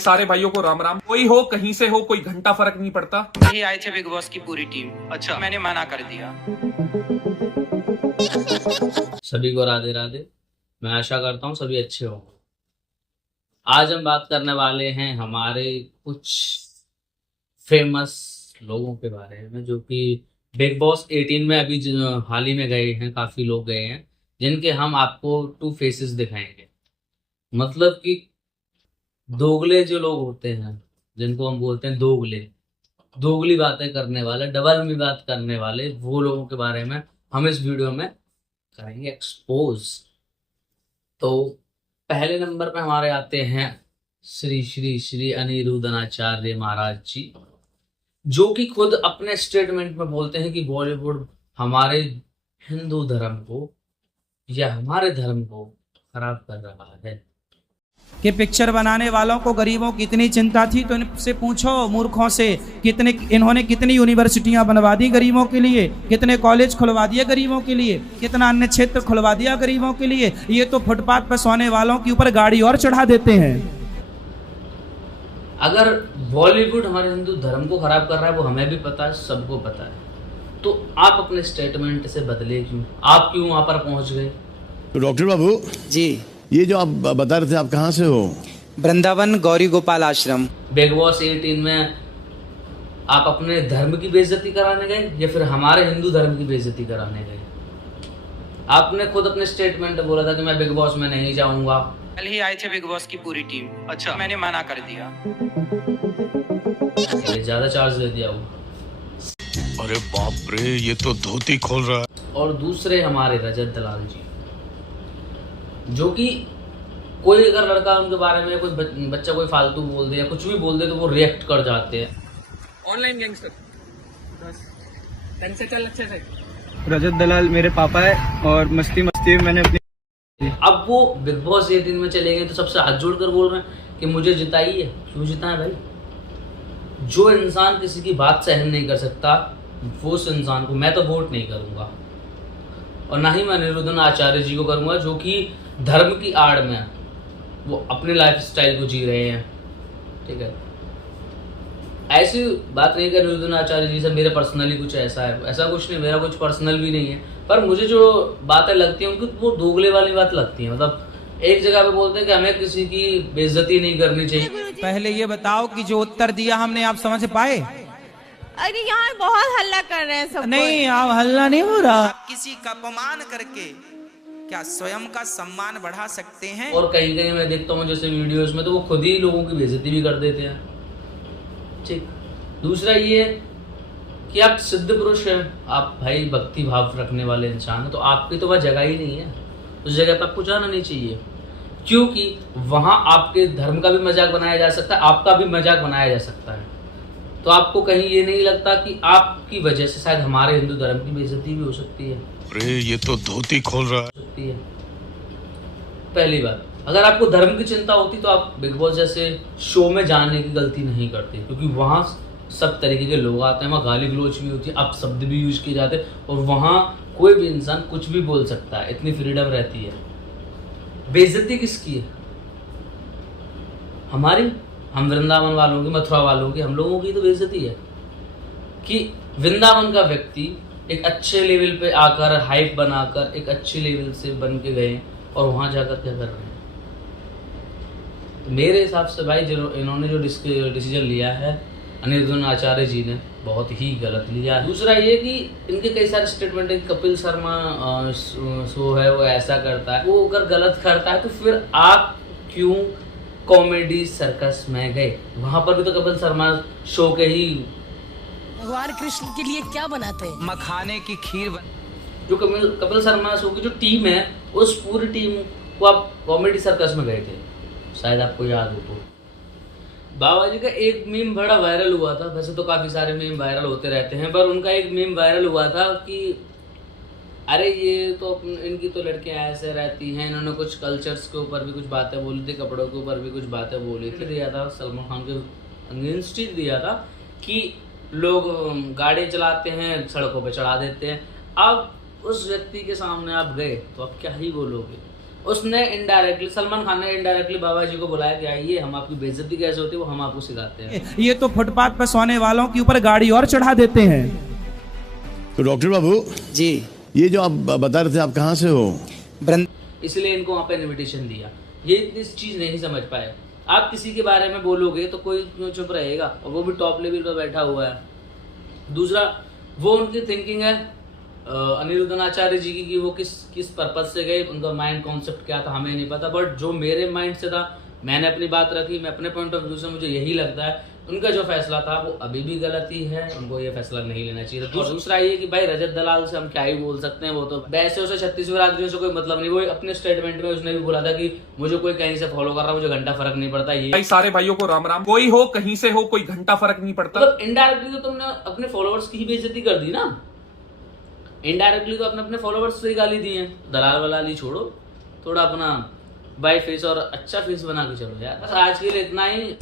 सारे भाइयों को राम राम। कोई हो कहीं से हो, कोई घंटा फर्क नहीं पड़ता। यही आए थे बिग बॉस की पूरी टीम। अच्छा, मैंने मना कर दिया। सभी को राधे राधे। मैं आशा करता हूँ सभी अच्छे होंगे। आज हम बात करने वाले हैं हमारे कुछ फेमस लोगों के बारे में जो कि बिग बॉस 18 में अभी हाल ही में गए हैं। काफी लोग गए हैं जिनके हम आपको टू फेसेस दिखाएंगे। मतलब कि दोगले जो लोग होते हैं जिनको हम बोलते हैं दोगले, दोगली बातें करने वाले, डबल में बात करने वाले, वो लोगों के बारे में हम इस वीडियो में करेंगे एक्सपोज। तो पहले नंबर पे हमारे आते हैं श्री श्री श्री अनिरुद्धनाचार्य महाराज जी, जो कि खुद अपने स्टेटमेंट में बोलते हैं कि बॉलीवुड हमारे हिंदू धर्म को या हमारे धर्म को खराब कर रहा है। कि पिक्चर बनाने वालों को गरीबों की इतनी चिंता थी तो इनसे पूछो मूर्खों से, इन्होंने कितनी यूनिवर्सिटियां बनवा दी गरीबों के लिए, कितने कॉलेज खुलवा दिए गरीबों के लिए, कितना अन्य क्षेत्र खुलवा दिया गरीबों के लिए। ये तो फुटपाथ पर सोने वालों के ऊपर गाड़ी और चढ़ा देते हैं। अगर बॉलीवुड हमारे हिंदू धर्म को खराब कर रहा है वो हमें भी पता है, सबको पता है, तो आप अपने स्टेटमेंट से बदले क्यों? आप क्यों वहां पर पहुंच गए? तो डॉक्टर बाबू जी, ये जो आप बता रहे थे, आप कहाँ से हो? वृंदावन गौरी गोपाल आश्रम। बिग बॉस 18 में आप अपने धर्म की बेइज्जती कराने गए या फिर हमारे हिंदू धर्म की बेइज्जती कराने गए? आपने खुद अपने स्टेटमेंट में बोला था कि मैं बिग बॉस में नहीं जाऊंगा। कल ही आए थे बिग बॉस की पूरी टीम। अच्छा, मैंने मना कर दिया। ये ज्यादा चार्ज दे दिया वो। अरे बाप रे, ये तो धोती खोल रहा है। और दूसरे हमारे रजत दलाल जी, जो कि कोई अगर लड़का उनके बारे में कोई बच्चा कोई फालतू बोल दे या कुछ भी बोल दे तो वो रिएक्ट कर जाते हैं। ऑनलाइन गैंगस्टर बस ढंग से चल, अच्छे से। रजत दलाल मेरे पापा है और मस्ती में मैंने अपनी। अब वो बिग बॉस 18 में चले गए तो सबसे हाथ जोड़कर बोल रहे हैं कि मुझे जिताइए। क्यों जिताएं भाई? जो इंसान किसी की बात सहन नहीं कर सकता वो उस इंसान को मैं तो वोट नहीं करूंगा, और ना ही मैं अनिरुद्धनाचार्य जी को करूंगा जो कि धर्म की आड़ में वो अपने लाइफ स्टाइल को जी रहे हैं। ठीक है, ऐसी बात नहीं कि अनिरुद्धनाचार्य जी से मेरे पर्सनली कुछ ऐसा है, ऐसा कुछ नहीं, मेरा कुछ पर्सनल भी नहीं है, पर मुझे जो बातें लगती हैं उनकी वो दोगले वाली बात लगती है। मतलब एक जगह पे बोलते हैं कि हमें किसी की बेइज्जती नहीं करनी चाहिए। पहले ये बताओ कि जो उत्तर दिया हमने आप समझ पाए? अरे यहाँ बहुत हल्ला कर रहे हैं सब। नहीं, आप हल्ला नहीं हो रहा। आप किसी का अपमान करके क्या स्वयं का सम्मान बढ़ा सकते हैं? और कहीं कहीं मैं देखता हूँ जैसे वीडियोस में तो वो खुद ही लोगों की बेइज्जती भी कर देते हैं। ठीक, दूसरा ये कि आप सिद्ध पुरुष हैं, आप भाई भक्ति भाव रखने वाले इंसान हैं, तो आपकी तो वह जगह ही नहीं है, उस जगह पर आपको जाना नहीं चाहिए, क्योंकि वहां आपके धर्म का भी मजाक बनाया जा सकता है, आपका भी मजाक बनाया जा सकता है। तो आपको कहीं ये नहीं लगता कि आपकी वजह से शायद हमारे हिंदू धर्म की बेइज्जती भी हो सकती है? अरे ये तो धोती खोल रहा है। पहली बात, अगर आपको धर्म की चिंता होती तो आप बिग बॉस जैसे शो में जाने की गलती नहीं करते, क्योंकि वहाँ सब तरीके के लोग आते हैं, वहाँ गाली गलौच भी होती है, अब शब्द भी यूज किए जाते हैं, और वहाँ कोई भी इंसान कुछ भी बोल सकता है, इतनी फ्रीडम रहती है। बेइज्जती किसकी है? हमारी, हम वृंदावन वालों की, मथुरा वालों की, हम लोगों की तो बेइज्जती है कि वृंदावन का व्यक्ति एक अच्छे लेवल पे आकर हाइप बनाकर एक अच्छे लेवल से बन के गए और वहां जाकर क्या कर रहे हैं। तो मेरे हिसाब से भाई जो इन्होंने जो डिसीजन लिया है अनिरुद्धनाचार्य जी ने बहुत ही गलत लिया है। दूसरा ये कि इनके कई सारे स्टेटमेंट है, कपिल शर्मा शो है वो ऐसा करता है, वो अगर गलत करता है तो फिर आप क्यों कॉमेडी सर्कस में गए? वहां पर भी तो कपिल शर्मा शो के ही भगवान कृष्ण के लिए क्या बनाते हैं? मखाने की खीर जो कपिल शर्मा शो की जो टीम है उस पूरी टीम को आप कॉमेडी सर्कस में गए थे, शायद आपको याद हो तो। बाबा जी का एक मीम बड़ा वायरल हुआ था, वैसे तो काफी सारे मीम वायरल होते रहते हैं, पर उनका एक मीम वायरल हुआ था कि अरे ये तो इनकी तो लड़कियां ऐसे रहती हैं, इन्होंने कुछ कल्चर्स के ऊपर भी कुछ बातें बोली थी, कपड़ों के ऊपर भी कुछ बातें बोली थी, दिया था सलमान खान के अगेंस्ट ही दिया था कि लोग गाड़ी चलाते हैं सड़कों पे चढ़ा देते हैं। अब उस व्यक्ति के सामने आप गए तो आप क्या ही बोलोगे? उसने इनडायरेक्टली, सलमान खान ने इनडायरेक्टली बाबा जी को बुलाया कि आइए हम आपकी बेइज्जती कैसे होती है वो हम आपको सिखाते हैं। ये तो फुटपाथ पर सोने वालों के ऊपर गाड़ी और चढ़ा देते हैं। तो डॉक्टर बाबू जी ये जो आप बता रहे थे आप कहाँ से हो? इसलिए इनको वहाँ पे इनविटेशन दिया। ये इतनी चीज नहीं समझ पाए। आप किसी के बारे में बोलोगे तो कोई क्यों चुप रहेगा, और वो भी टॉप लेवल पर बैठा हुआ है। दूसरा, वो उनकी थिंकिंग है अनिरुद्ध आचार्य जी की कि वो किस पर्पज से गए, उनका माइंड कॉन्सेप्ट क्या था हमें नहीं पता, बट जो मेरे माइंड से था मैंने अपनी बात रखी, मैं अपने पॉइंट ऑफ व्यू से मुझे यही लगता है उनका जो फैसला था वो अभी भी गलत ही है, उनको ये फैसला नहीं लेना चाहिए था। दूसरा ये कि भाई रजत दलाल से हम क्या ही बोल सकते हैं, वो तो वैसे उसे छत्तीसगढ़ बिरादरियों से कोई मतलब नहीं। वो अपने स्टेटमेंट में उसने भी बोला था कि मुझे कोई कहीं से फॉलो कर रहा, मुझे घंटा फर्क नहीं पड़ता। ये भाई सारे भाइयों को राम राम, कोई हो कहीं से हो कोई घंटा फर्क नहीं पड़ता। मतलब इनडायरेक्टली तो तुमने अपने फॉलोअर्स की ही बेइज्जती कर दी ना, इनडायरेक्टली तो अपने फॉलोअर्स से ही गाली दी है। दलाल वलाली छोड़ो, थोड़ा अपना बाई फेस और अच्छा फेस बना के चलो यार। बस आज के लिए इतना ही।